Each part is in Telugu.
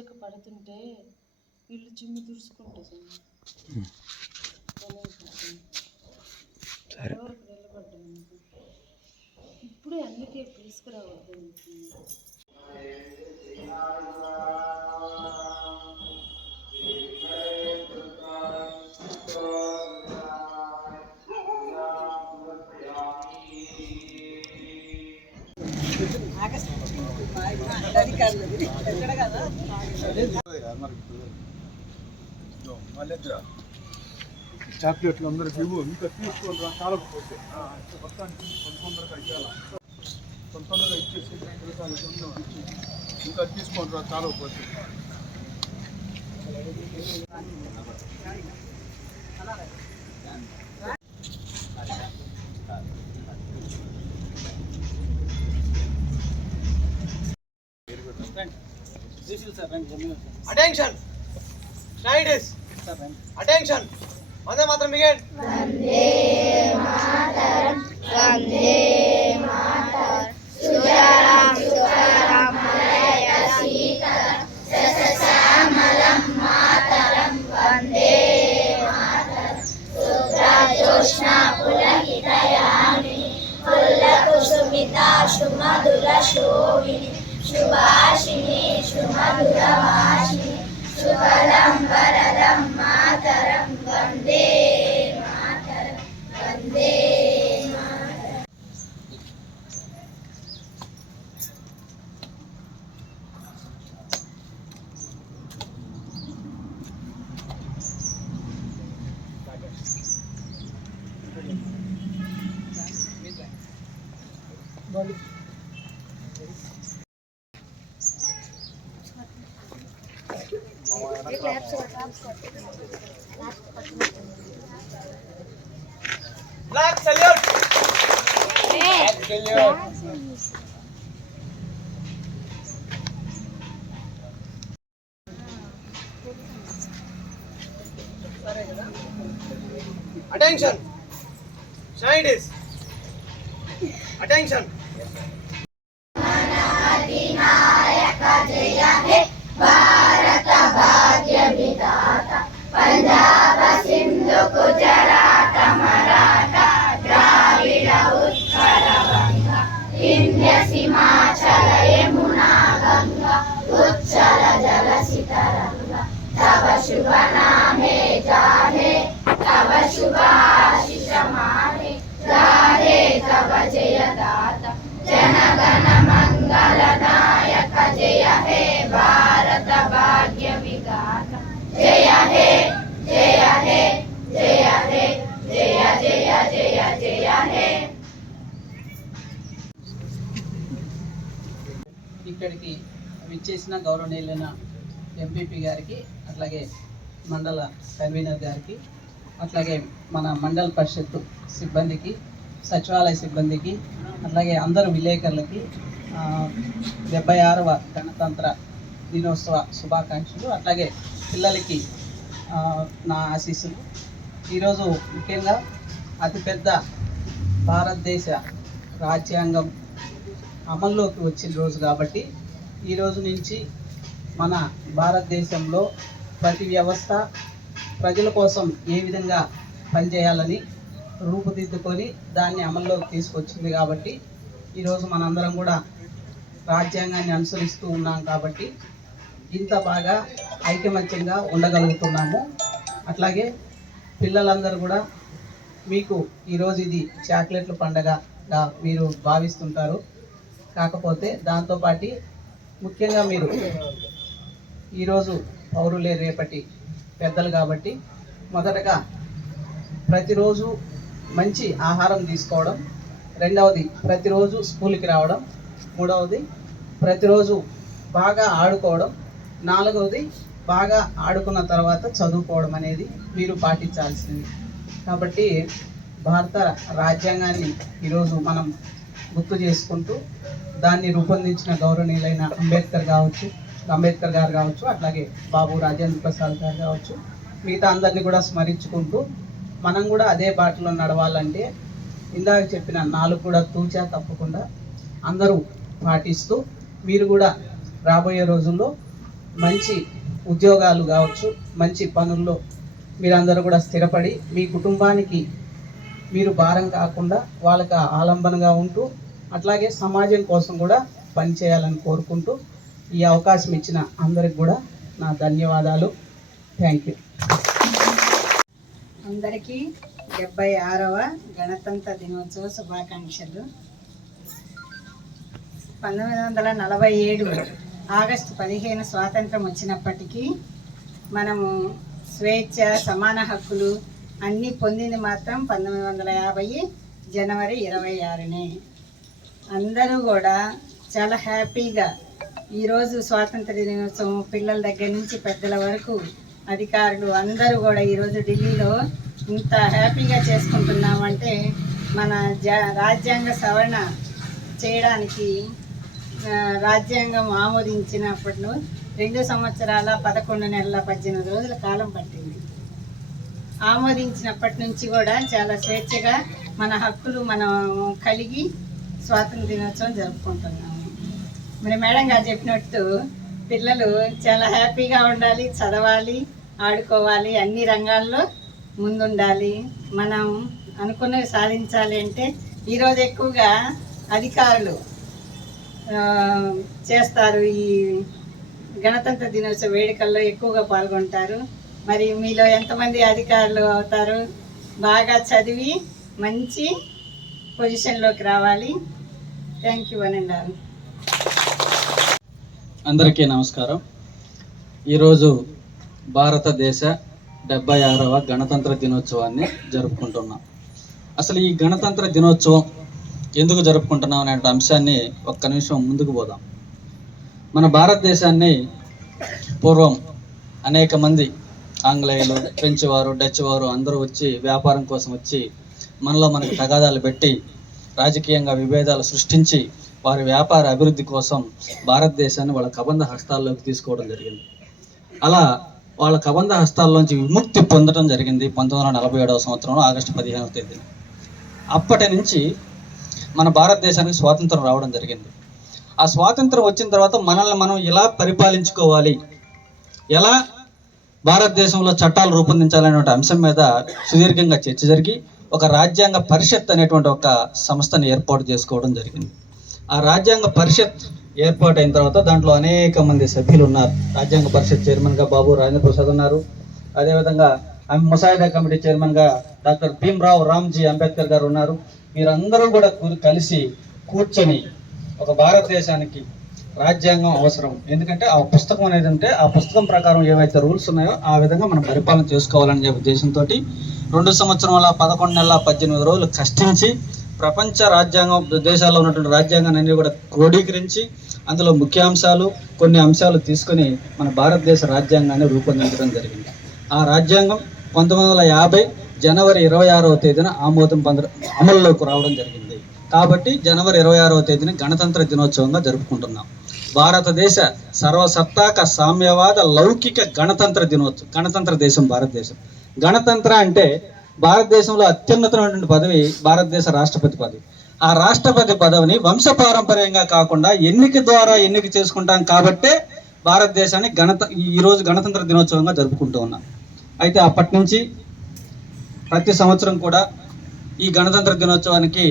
ఎక్క పడుతుంటే వీళ్ళు చిమ్మి తుడుచుకుంటుంది నిలబడ్డాను ఇప్పుడే అందుకే తీసుకురావద్దు చాక్లెట్లు అందరికి ఇవ్వు, ఇంకా తీసుకోవాలి రా, చాలా పోతే మొత్తానికి కొంతొందరగా ఇవ్వాలి, కొంతొందరగా ఇచ్చేసి ఇంకా తీసుకోండి రా, చాలా పోతే Attention! Scientists! Attention! Vande Mataram begin! Vande Mataram, Vande Mataram, Sujaram, Sujaram, Malaya, Sitaram, Sasasamalam, Mataram, Vande Mataram, Sudra Joshna, Pulahitayami, Pullakusumita, Shumadura Shovini, Shubhashini, Shumadura Vashini, Shubhalam Varadam Mataram, Vande Mataram, Vande Mataram. Flag salute! Flag salute! Attention! Scientists! Attention! Bharata Bhagya Vidata Punjaba Sindhu Gujarata Maratha Dravida Utkala Vanga Vindhya Himachala Yamuna Ganga Uchala Jala Sitaranga Tava Shubha Name Jahe Tava Shubha Ashisha Mane Jahe Tava Jaya Data Janagana Mangala Nayaka Jaya He Bharata Bhagya Vidata Jaya He Jaya He Jaya He Jaya Jaya Jaya Jaya He. ఇక్కడికి విచ్చేసిన గౌరవనీయులైన ఎంపీపీ గారికి, అట్లాగే మండల కన్వీనర్ గారికి, అట్లాగే మన మండల పరిషత్ సిబ్బందికి, సచివాలయ సిబ్బందికి, అట్లాగే అందరు విలేకరులకి 76వ గణతంత్ర దినోత్సవ శుభాకాంక్షలు. అట్లాగే పిల్లలకి నా ఆశీస్సులు. ఈరోజు ముఖ్యంగా అతిపెద్ద భారతదేశ రాజ్యాంగం అమల్లోకి వచ్చిన రోజు కాబట్టి ఈరోజు నుంచి మన భారతదేశంలో ప్రతి వ్యవస్థ ప్రజల కోసం ఏ విధంగా పనిచేయాలని రూపుదిద్దుకొని దాన్ని అమల్లోకి తీసుకొచ్చింది కాబట్టి ఈరోజు మనందరం కూడా రాజ్యాంగాన్ని అనుసరిస్తూ ఉన్నాం కాబట్టి ఇంత బాగా ఐకమత్యంగా ఉండగలుగుతున్నాము. అట్లాగే పిల్లలందరూ కూడా మీకు ఈరోజు ఇది చాక్లెట్ల పండగగా మీరు భావిస్తుంటారు. కాకపోతే దాంతోపాటు ముఖ్యంగా మీరు ఈరోజు పౌరులే రేపటి పెద్దలు కాబట్టి మొదటగా ప్రతిరోజు మంచి ఆహారం తీసుకోవడం, రెండవది ప్రతిరోజు స్కూల్కి రావడం, మూడవది ప్రతిరోజు బాగా ఆడుకోవడం, నాలుగవది బాగా ఆడుకున్న తర్వాత చదువుకోవడం అనేది మీరు పాటించాల్సింది. కాబట్టి భారత రాజ్యాంగాన్ని ఈరోజు మనం గుర్తు చేసుకుంటూ దాన్ని రూపొందించిన గౌరవనీయులైన అంబేద్కర్ గారు కావచ్చు, అట్లాగే బాబు రాజేంద్ర ప్రసాద్ గారు కావచ్చు, మిగతా అందరినీ కూడా స్మరించుకుంటూ మనం కూడా అదే బాటలో నడవాలంటే ఇందాక చెప్పిన 4 కూడా తూచా తప్పకుండా అందరూ పాటిస్తూ మీరు కూడా రాబోయే రోజుల్లో మంచి ఉద్యోగాలు కావచ్చు, మంచి పనుల్లో మీరందరూ కూడా స్థిరపడి మీ కుటుంబానికి మీరు భారం కాకుండా వాళ్ళకి ఆలంబనగా ఉంటూ అట్లాగే సమాజం కోసం కూడా పనిచేయాలని కోరుకుంటూ ఈ అవకాశం ఇచ్చిన అందరికి కూడా నా ధన్యవాదాలు. Thank you. అందరికీ 76వ గణతంత్ర దినోత్సవ శుభాకాంక్షలు. 1947 ఆగస్టు 15 స్వాతంత్రం వచ్చినప్పటికీ మనము స్వేచ్ఛ, సమాన హక్కులు అన్నీ పొందింది మాత్రం 1950 జనవరి 26నే. అందరూ కూడా చాలా హ్యాపీగా ఈరోజు స్వాతంత్ర దినోత్సవం పిల్లల దగ్గర నుంచి పెద్దల వరకు అధికారులు అందరూ కూడా ఈరోజు ఢిల్లీలో ఇంత హ్యాపీగా చేసుకుంటున్నామంటే మన రాజ్యాంగ సవరణ చేయడానికి రాజ్యాంగం ఆమోదించినప్పటి 2 సంవత్సరాల 11 నెలల 18 రోజుల కాలం పట్టింది. ఆమోదించినప్పటి నుంచి కూడా చాలా స్వేచ్ఛగా మన హక్కులు మనం కలిగి స్వాతంత్ర దినోత్సవం జరుపుకుంటున్నాము. మరి మేడం గారు చెప్పినట్టు పిల్లలు చాలా హ్యాపీగా ఉండాలి, చదవాలి, ఆడుకోవాలి, అన్ని రంగాల్లో ముందుండాలి. మనం అనుకున్నవి సాధించాలి అంటే ఈరోజు ఎక్కువగా అధికారులు చేస్తారు. ఈ గణతంత్ర దినోత్సవ వేడుకల్లో ఎక్కువగా పాల్గొంటారు. మరి మీలో ఎంతమంది అధికారులు అవుతారు? బాగా చదివి మంచి పొజిషన్లోకి రావాలి. Thank you one and all. అందరికీ నమస్కారం. ఈరోజు భారతదేశ 76వ గణతంత్ర దినోత్సవాన్ని జరుపుకుంటున్నాం. అసలు ఈ గణతంత్ర దినోత్సవం ఎందుకు జరుపుకుంటున్నాం అనే అంశాన్ని ఒక్క నిమిషం ముందుకు పోదాం. మన భారతదేశాన్ని పూర్వం అనేక మంది ఆంగ్లేయులు, ఫ్రెంచ్ వారు, డచ్ వారు అందరూ వచ్చి వ్యాపారం కోసం వచ్చి మనకు తగాదాలు పెట్టి రాజకీయంగా విభేదాలు సృష్టించి వారి వ్యాపార అభివృద్ధి కోసం భారతదేశాన్ని వాళ్ళ కబంధ హస్తాల్లోకి తీసుకోవడం జరిగింది. అలా వాళ్ళ కబంధ హస్తాల్లోంచి విముక్తి పొందడం జరిగింది 1947వ సంవత్సరంలో ఆగస్టు 15వ తేదీన. అప్పటి నుంచి మన భారతదేశానికి స్వాతంత్రం రావడం జరిగింది. ఆ స్వాతంత్రం వచ్చిన తర్వాత మనల్ని మనం ఎలా పరిపాలించుకోవాలి, ఎలా భారతదేశంలో చట్టాలు రూపొందించాలనే అంశం మీద సుదీర్ఘంగా చర్చ జరిగి ఒక రాజ్యాంగ పరిషత్ అనేటువంటి ఒక సంస్థని ఏర్పాటు చేసుకోవడం జరిగింది. ఆ రాజ్యాంగ పరిషత్ ఏర్పాటైన తర్వాత దాంట్లో అనేక మంది సభ్యులు ఉన్నారు. రాజ్యాంగ పరిషత్ చైర్మన్గా బాబు రాజేంద్ర ప్రసాద్ ఉన్నారు. అదేవిధంగా ముసాయిదా కమిటీ చైర్మన్గా డాక్టర్ భీమ్రావ్ రామ్జీ అంబేద్కర్ గారు ఉన్నారు. వీరందరూ కూడా కలిసి కూర్చొని ఒక భారతదేశానికి రాజ్యాంగం అవసరం, ఎందుకంటే ఆ పుస్తకం అనేది ఉంటే ఆ పుస్తకం ప్రకారం ఏవైతే రూల్స్ ఉన్నాయో ఆ విధంగా మనం పరిపాలన చేసుకోవాలనే ఉద్దేశంతో 2 సంవత్సరాల 11 నెలల 18 రోజులు కష్టించి ప్రపంచ రాజ్యాంగం దేశాల్లో ఉన్నటువంటి రాజ్యాంగాన్ని కూడా క్రోడీకరించి అందులో ముఖ్యాంశాలు కొన్ని అంశాలు తీసుకొని మన భారతదేశ రాజ్యాంగాన్ని రూపొందించడం జరిగింది. ఆ రాజ్యాంగం 1950 జనవరి 26వ తేదీన అమల్లోకి రావడం జరిగింది. కాబట్టి జనవరి 26వ తేదీన గణతంత్ర దినోత్సవంగా జరుపుకుంటున్నాం. భారతదేశ సర్వసత్తాక సామ్యవాద లౌకిక గణతంత్ర దినోత్సవం. గణతంత్ర దేశం భారతదేశం. గణతంత్ర అంటే భారతదేశంలో అత్యున్నతమైనటువంటి పదవి భారతదేశ రాష్ట్రపతి పదవి. ఆ రాష్ట్రపతి పదవిని వంశపారంపర్యంగా కాకుండా ఎన్నిక ద్వారా ఎన్నిక చేసుకుంటాం. కాబట్టే భారతదేశాన్ని ఈరోజు గణతంత్ర దినోత్సవంగా జరుపుకుంటూ ఉన్నాం. అయితే అప్పటి నుంచి ప్రతి సంవత్సరం కూడా ఈ గణతంత్ర దినోత్సవానికి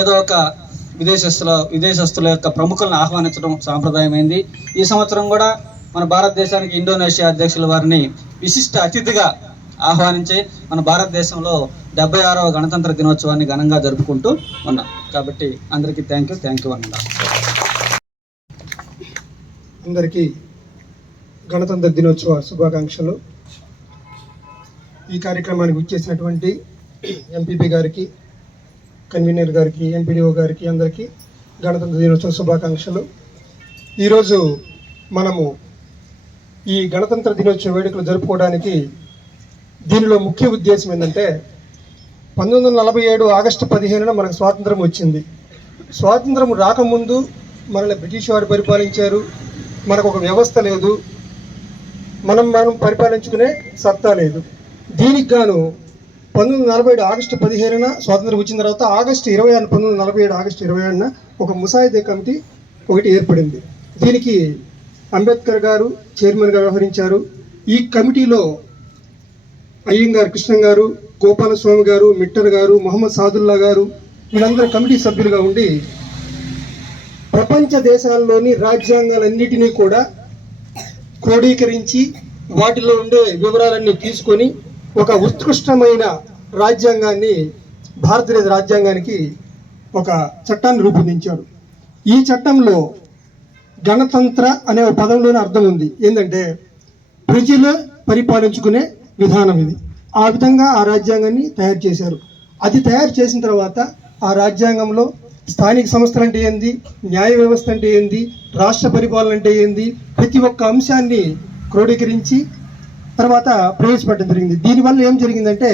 ఏదో ఒక విదేశస్తుల యొక్క ప్రముఖులను ఆహ్వానించడం సాంప్రదాయమైంది. ఈ సంవత్సరం కూడా మన భారతదేశానికి ఇండోనేషియా అధ్యక్షుల వారిని విశిష్ట అతిథిగా ఆహ్వానించి మన భారతదేశంలో 76వ గణతంత్ర దినోత్సవాన్ని ఘనంగా జరుపుకుంటూ ఉన్నాం. కాబట్టి అందరికీ థ్యాంక్ యూ అన్న. అందరికీ గణతంత్ర దినోత్సవ శుభాకాంక్షలు. ఈ కార్యక్రమానికి విచ్చేసినటువంటి ఎంపీపీ గారికి, కన్వీనర్ గారికి, ఎంపీడీఓ గారికి అందరికీ గణతంత్ర దినోత్సవ శుభాకాంక్షలు. ఈరోజు మనము ఈ గణతంత్ర దినోత్సవ వేడుకలు జరుపుకోవడానికి దీనిలో ముఖ్య ఉద్దేశం ఏంటంటే 1947 ఆగస్టు 15న మనకు స్వాతంత్రం వచ్చింది. స్వాతంత్రం రాకముందు మనల్ని బ్రిటిష్ వారు పరిపాలించారు. మనకు ఒక వ్యవస్థ లేదు, మనం పరిపాలించుకునే సత్తా లేదు. దీనికి గాను 1947 ఆగస్టు 15న స్వాతంత్రం వచ్చిన తర్వాత ఆగస్టు 26 1947 ఆగస్టు 26న ఒక ముసాయిదా కమిటీ ఒకటి ఏర్పడింది. దీనికి అంబేద్కర్ గారు చైర్మన్గా వ్యవహరించారు. ఈ కమిటీలో అయ్యంగారు కృష్ణ గారు, గోపాలస్వామి గారు, మిట్టర్ గారు, మొహమ్మద్ సాదుల్లా గారు వీళ్ళందరూ కమిటీ సభ్యులుగా ఉండి ప్రపంచ దేశాల్లోని రాజ్యాంగాలన్నిటినీ కూడా క్రోడీకరించి వాటిలో ఉండే వివరాలన్నీ తీసుకొని ఒక ఉత్కృష్టమైన రాజ్యాంగాన్ని, భారతదేశ రాజ్యాంగానికి ఒక చట్టాన్ని రూపొందించాడు. ఈ చట్టంలో గణతంత్ర అనే ఒక పదంలోనే అర్థం ఉంది. ఏంటంటే ప్రజలు పరిపాలించుకునే విధానం ఇది. ఆ విధంగా ఆ రాజ్యాంగాన్ని తయారు చేశారు. అది తయారు చేసిన తర్వాత ఆ రాజ్యాంగంలో స్థానిక సంస్థలు అంటే ఏంది, న్యాయ వ్యవస్థ అంటే ఏంది, రాష్ట్ర పరిపాలన అంటే ఏంది, ప్రతి ఒక్క అంశాన్ని క్రోడీకరించి తర్వాత ప్రవేశపెట్టడం జరిగింది. దీనివల్ల ఏం జరిగిందంటే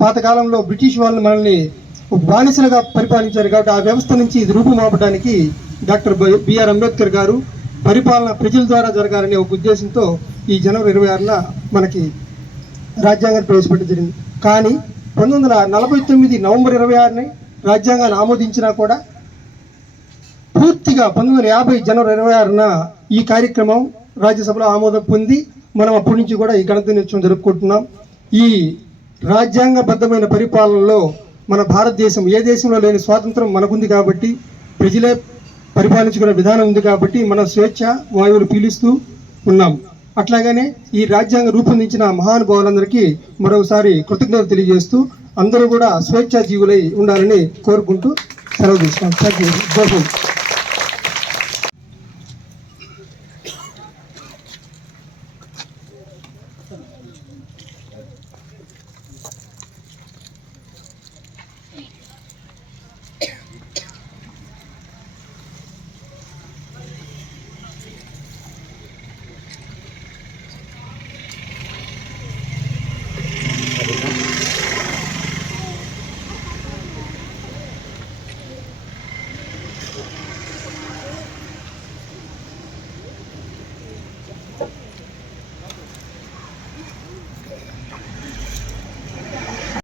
పాతకాలంలో బ్రిటిష్ వాళ్ళు మనల్ని బానిసలుగా పరిపాలించారు కాబట్టి ఆ వ్యవస్థ నుంచి ఇది రూపుమాపడానికి డాక్టర్ బిఆర్ అంబేద్కర్ గారు పరిపాలన ప్రజల ద్వారా జరగాలనే ఒక ఉద్దేశంతో ఈ జనవరి 26న మనకి రాజ్యాంగాన్ని ప్రవేశపెట్టడం జరిగింది. కానీ 1949 నవంబర్ 26ని రాజ్యాంగాన్ని ఆమోదించినా కూడా పూర్తిగా 1950 జనవరి 26న ఈ కార్యక్రమం రాజ్యసభలో ఆమోదం పొంది మనం అప్పటి నుంచి కూడా ఈ గణతంత్ర దినోత్సవం జరుపుకుంటున్నాం. ఈ రాజ్యాంగబద్ధమైన పరిపాలనలో మన భారతదేశం ఏ దేశంలో లేని స్వాతంత్రం మనకుంది కాబట్టి, ప్రజలే పరిపాలించుకునే విధానం ఉంది కాబట్టి మనం స్వేచ్ఛ వాయువులు పీలుస్తూ ఉన్నాం. అట్లాగనే ఈ రాజ్యాంగం రూపొందించిన మహానుభావులందరికీ మరోసారి కృతజ్ఞతలు తెలియజేస్తూ అందరూ కూడా స్వేచ్ఛా జీవులై ఉండాలని కోరుకుంటూ సెలవు తీసుకున్నాం. Thank you.